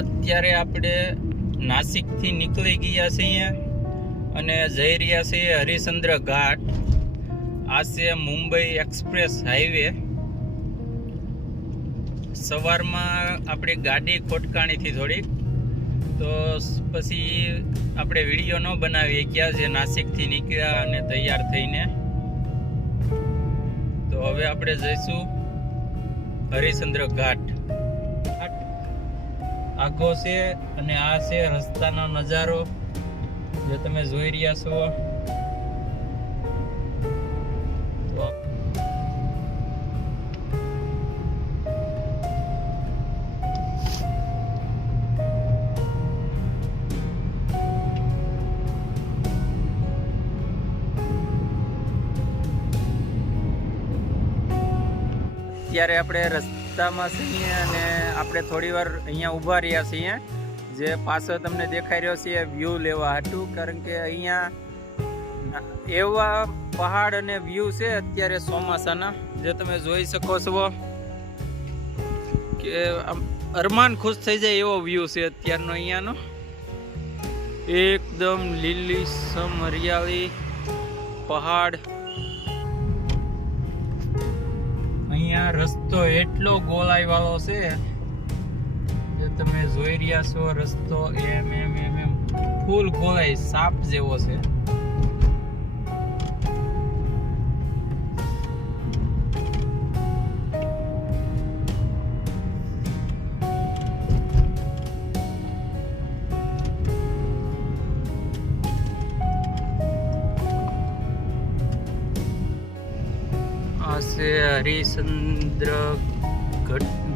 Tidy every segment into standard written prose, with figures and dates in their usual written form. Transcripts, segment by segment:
અત્યારે આપણે નાસિકથી નીકળી ગયા છીએ અને જઈ રહ્યા છીએ હરિશ્ચંદ્ર ઘાટ. આ છે મુંબઈ એક્સપ્રેસ હાઈવે. સવારમાં આપણી ગાડી ખોટકાણીથી થોડીક, તો પછી આપણે વિડીયો ન બનાવી ગયા જે નાસિકથી નીકળ્યા અને તૈયાર થઈને. તો હવે આપણે જઈશું હરિશ્ચંદ્ર ઘાટ. આગો છે અને આ છે રસ્તાનો નજારો જે તમે જોઈ રહ્યા છો. અત્યારે આપણે રસ્તામાં છીએ અને આપણે થોડી વાર અહીંયા ઊભા રહ્યા છીએ, જે પાછળ તમને દેખાઈ રહ્યો છે વ્યૂ લેવા હતું. કારણ કે અહીંયા એવા પહાડ અને વ્યૂ છે અત્યારે ચોમાસાના, જે તમે જોઈ શકો છો કે અરમાન ખુશ થઈ જાય એવો વ્યૂ છે અત્યારનો અહીંયાનો. એકદમ લીલીછમ હરિયાળી પહાડ. અહીંયા રસ્તો એટલો ગોળાઈ વાળો છે જે તમે જોઈ રહ્યા છો. રસ્તો એમ એમ એમ એમ ફૂલ ગોળાઈ સાપ જેવો છે. આ છે હરિશ્ચંદ્ર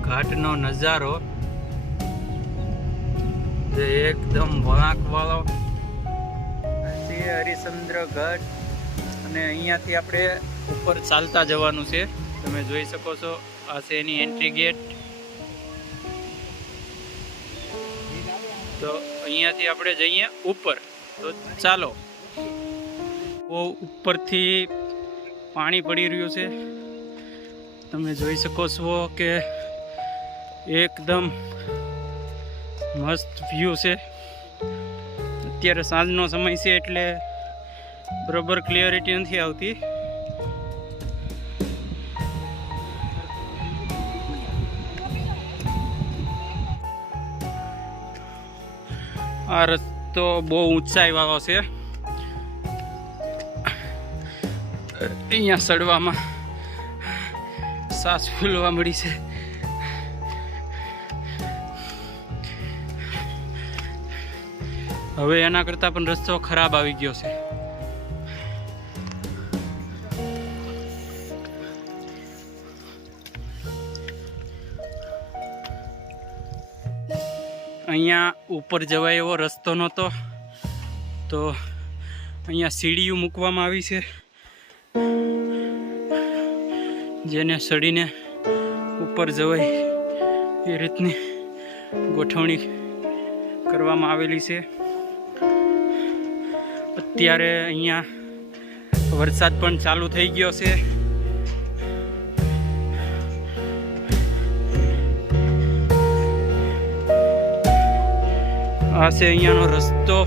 ઘાટનો નજારો, જે એકદમ વળાંક વાળો છે હરિશ્ચંદ્ર ઘાટ. અને અહીંયાથી આપણે ઉપર ચાલતા જવાનું છે, તમે જોઈ શકો છો. આ છે એની એન્ટ્રી ગેટ. તો અહીંયાથી આપણે જઈએ ઉપર. તો ચાલો. બહુ ઉપરથી પાણી પડી રહ્યું છે, તમે જોઈ શકો છો કે એકદમ મસ્ત વ્યૂ છે. અત્યારે સાંજનો સમય છે એટલે બરોબર ક્લિયરિટી નથી આવતી. આ રસ્તો બહુ ઊંચાઈ વાળો છે. અહીંયા ચડવામાં સાસ ફૂલવા મળી છે. હવે એના કરતાં પણ રસ્તો ખરાબ આવી ગયો છે. અહીંયા ઉપર જવાય એવો રસ્તો નહોતો, તો અહીંયા સીડીઓ મૂકવામાં આવી છે, જેને ચડીને ઉપર જવાય એ રીતની ગોઠવણી કરવામાં આવેલી છે. અત્યારે અહીંયા વરસાદ પણ ચાલુ થઈ ગયો છે. આ છે અહીંયાનો રસ્તો.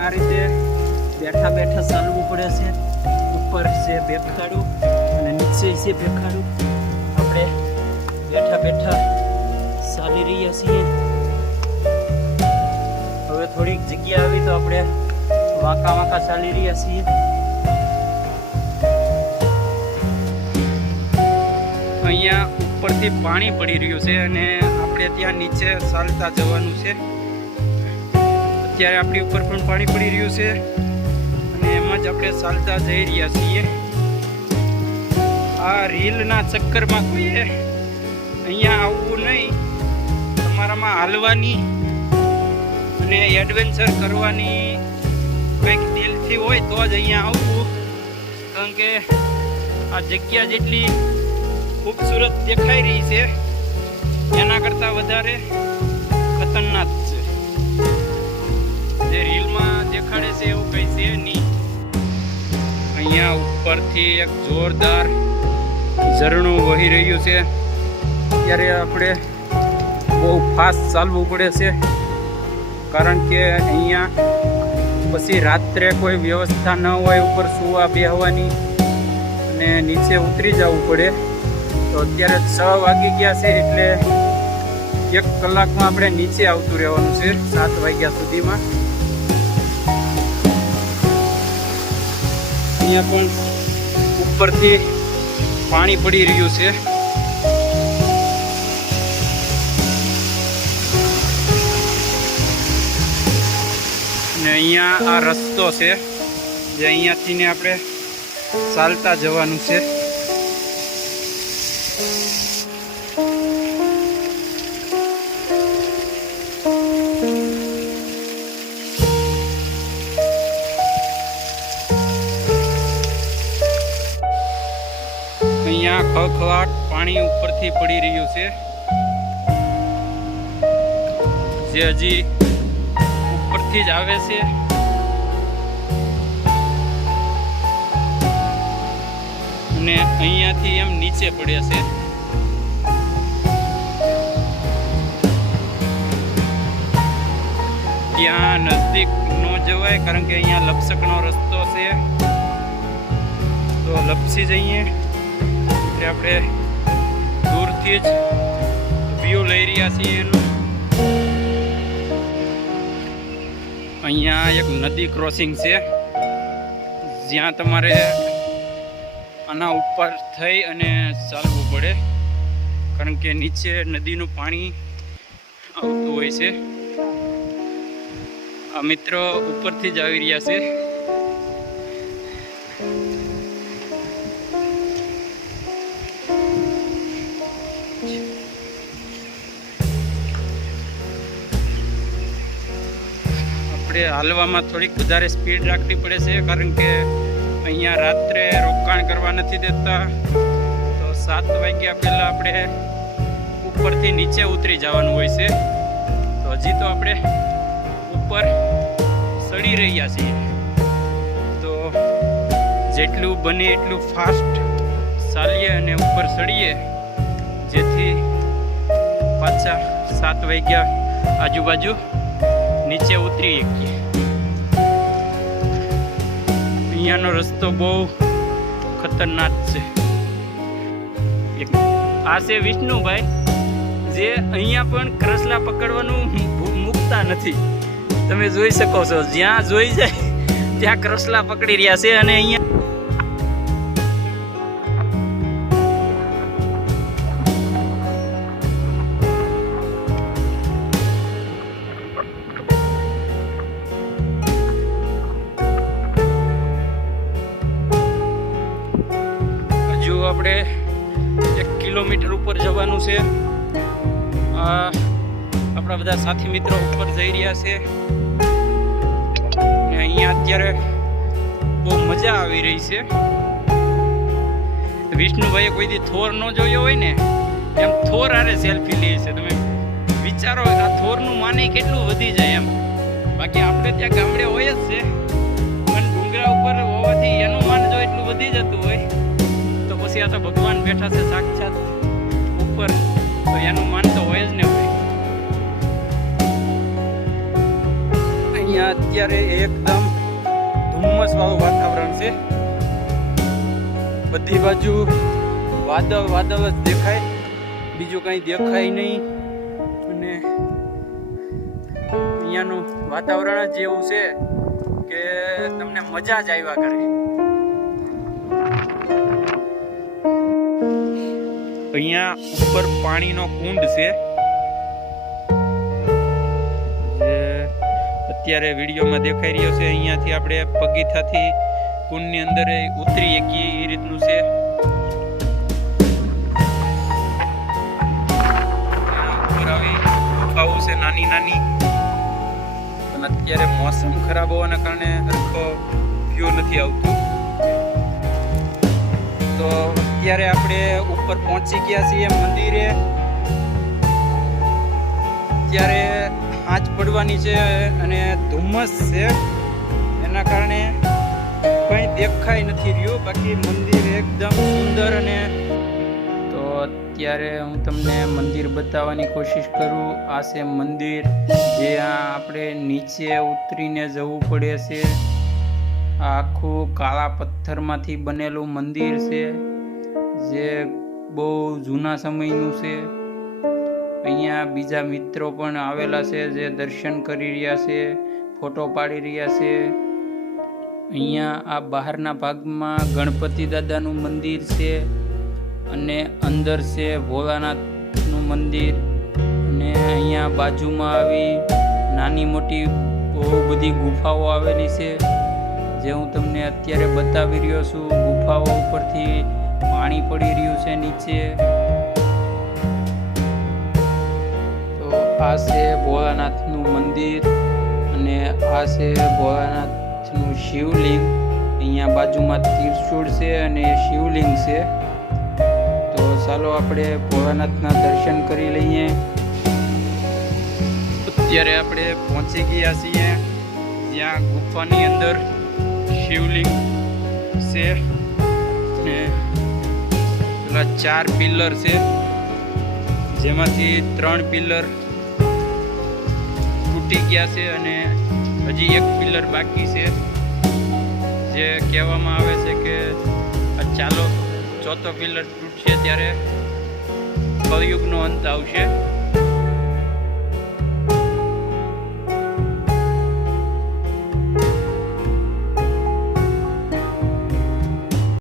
આ રીતે બેઠા બેઠા ચાલવું પડે છે. ઉપર છે બેખાડું અને નીચે છે બેખાડું. આપણે બેઠા બેઠા ચાલી રહ્યા છીએ. હવે થોડીક જગ્યા આવી તો આપણે વાંકા વાંકા ચાલી રહ્યા છીએ. અહીંયા ઉપરથી પાણી પડી રહ્યું છે અને આપણે ત્યાં નીચે ચાલતા જવાનું છે. અત્યારે આપણી ઉપર પણ પાણી પડી રહ્યું છે અને એમાં જ આપણે ચાલતા જઈ રહ્યા છીએ. આ રીલના ચક્કરમાં કોઈએ અહીંયા આવવું નહીં. તમારામાં હાલવાની અને એડવેન્ચર કરવાની કંઈક દિલથી હોય તો જ અહીંયા આવવું. કારણ કે આ જગ્યા જેટલી ખૂબસૂરત દેખાઈ રહી છે એના કરતાં વધારે ખતરનાક છે. જે રીલમાં દેખાડે છે એવું કંઈ છે નહીં. અહીંયા ઉપરથી એક જોરદાર ઝરણું વહી રહ્યું છે. ત્યારે આપણે બહુ ફાસ્ટ ચાલવું પડે છે, કારણ કે અહીંયા પછી રાત્રે કોઈ વ્યવસ્થા ન હોય ઉપર સુવા બેહવાની, અને નીચે ઉતરી જવું પડે. તો અત્યારે 6 વાગી ગયા છે, એટલે 1 કલાકમાં આપણે નીચે આવતું રહેવાનું છે 7 વાગ્યા સુધીમાં. અહીંયા પણ ઉપરથી પાણી પડી રહ્યું છે. અને અહીંયા આ રસ્તો છે, જે અહીંયાથી ને આપણે ચાલતા જવાનું છે. અહીંયા ખળખળાટ પાણી ઉપરથી પડી રહ્યું છે, જે હજી ઉપરથી જ આવે છે. અને અહીંયાથી એમ નીચે પડે છે. ત્યાં નજદીક ન જવાય, કારણ કે અહીંયા લપસકનો રસ્તો છે, તો લપસી જઈએ. એટલે આપણે દૂરથી જ વ્યૂ લઈ રહ્યા છીએ એનું. અહીંયા એક નદી ક્રોસિંગ છે, જ્યાં તમારે આના ઉપર થઈ અને ચાલવું પડે, કારણ કે નીચે નદીનું પાણી આવતું હોય છે. આ મિત્રો ઉપરથી જ આવી રહ્યા છે. આપણે હાલવામાં થોડીક વધારે સ્પીડ રાખવી પડે છે, કારણ કે અહીંયા રાત્રે રોકાણ કરવા નથી દેતા. તો 7 વાગ્યા પહેલાં આપણે ઉપરથી નીચે ઉતરી જવાનું હોય છે. તો હજી તો આપણે ઉપર ચડી રહ્યા છીએ, તો જેટલું બને એટલું ફાસ્ટ ચાલીએ અને ઉપર ચડીએ, જેથી પાછા 7 વાગ્યા આજુબાજુ નીચે ઉતરી શકીએ. અહીંયાનો રસ્તો બહુ ખતરનાક છે. આ છે વિષ્ણુભાઈ, જે અહીંયા પણ કરસલા પકડવાનું મૂકતા નથી. તમે જોઈ શકો છો, જ્યાં જોઈ જાય ત્યાં કરસલા પકડી રહ્યા છે. અને અહીંયા આપણે 1 કિલોમીટર ઉપર જવાનું છે. આપણા બધા સાથી મિત્રો ઉપર જઈ રહ્યા છે, અને અહીંયા અત્યારે બહુ મજા આવી રહી છે. વિષ્ણુભાઈએ કોઈ દી થોર ન જોયો હોય ને, એમ થોર આરે સેલ્ફી લે છે. તમે વિચારો, આ થોરનું માની કેટલું વધી જાય એમ. બાકી આપણે ત્યાં ગામડે હોય જ છે, પણ ડુંગરા ઉપર હોવાથી એનું માન જો એટલું વધી જતું હોય, પછી આ તો ભગવાન બેઠા છે સાક્ષાત ઉપર, તો એનું માન તો હોય જ ને ભાઈ. અહીંયા અત્યારે એકદમ ધુમ્મસ વાળું વાતાવરણ છે. બધી બાજુ વાદળ વાદળ જ દેખાય, બીજું કંઈ દેખાય નહીં. અને અહીંયાનું વાતાવરણ જ એવું છે કે તમને મજા જ આવ્યા કરે. અહીંયા ઉપર પાણીનો કુંડ છે, જે અત્યારે વિડીયોમાં દેખાઈ રહ્યો છે. અહીંયાથી આપણે પગીથાથી કુંડની અંદર ઉતરી શકીએ, એ રીતનું છે. ઉપર આવી ગુફાઓ છે નાની નાની, પણ અત્યારે મોસમ ખરાબ હોવાના કારણે સરખો વ્યૂ નથી આવતું. તો અત્યારે આપણે ઉપર પહોંચી ગયા છીએ મંદિરે. ત્યારે આંચ પડવાની છે અને ધુમ્મસ છે, એના કારણે કંઈ દેખાઈ નથી રહ્યું. બાકી મંદિર એકદમ સુંદર. અને તો અત્યારે હું તમને મંદિર બતાવવાની કોશિશ કરું. આ છે મંદિર, જ્યાં આપણે નીચે ઉતરીને જવું પડે છે. આ આખું કાળા પથ્થરમાંથી બનેલું મંદિર છે, જે બહુ જૂના સમયનું છે. અહીંયા બીજા મિત્રો પણ આવેલા છે, જે દર્શન કરી રહ્યા છે, ફોટો પાડી રહ્યા છે. અહીંયા આ બહારના ભાગમાં ગણપતિ દાદાનું મંદિર છે, અને અંદર છે ભોળાનાથનું મંદિર. અને અહીંયા બાજુમાં આવી નાની મોટી બહુ બધી ગુફાઓ આવેલી છે, જે હું તમને અત્યારે બતાવી રહ્યો છું. ગુફાઓ ઉપરથી પાણી પડી રહ્યું છે નીચે. તો આ છે ભોળાનાથનું મંદિર, અને આ છે ભોળાનાથનું શિવલિંગ. અહીંયા બાજુમાં ત્રિશૂળ છે અને શિવલિંગ છે. તો ચાલો આપણે ભોળાનાથના દર્શન કરી લઈએ. અત્યારે આપણે પહોંચી ગયા છીએ જ્યાં ગુફાની અંદર શિવલિંગ છે, ને પેલા 4 પિલર છે, જેમાંથી 3 પિલર તૂટી ગયા છે અને હજી 1 પિલર બાકી છે. જે કહેવામાં આવે છે કે ચાલો ચોથો પિલર તૂટશે ત્યારે કળિયુગનો અંત આવશે.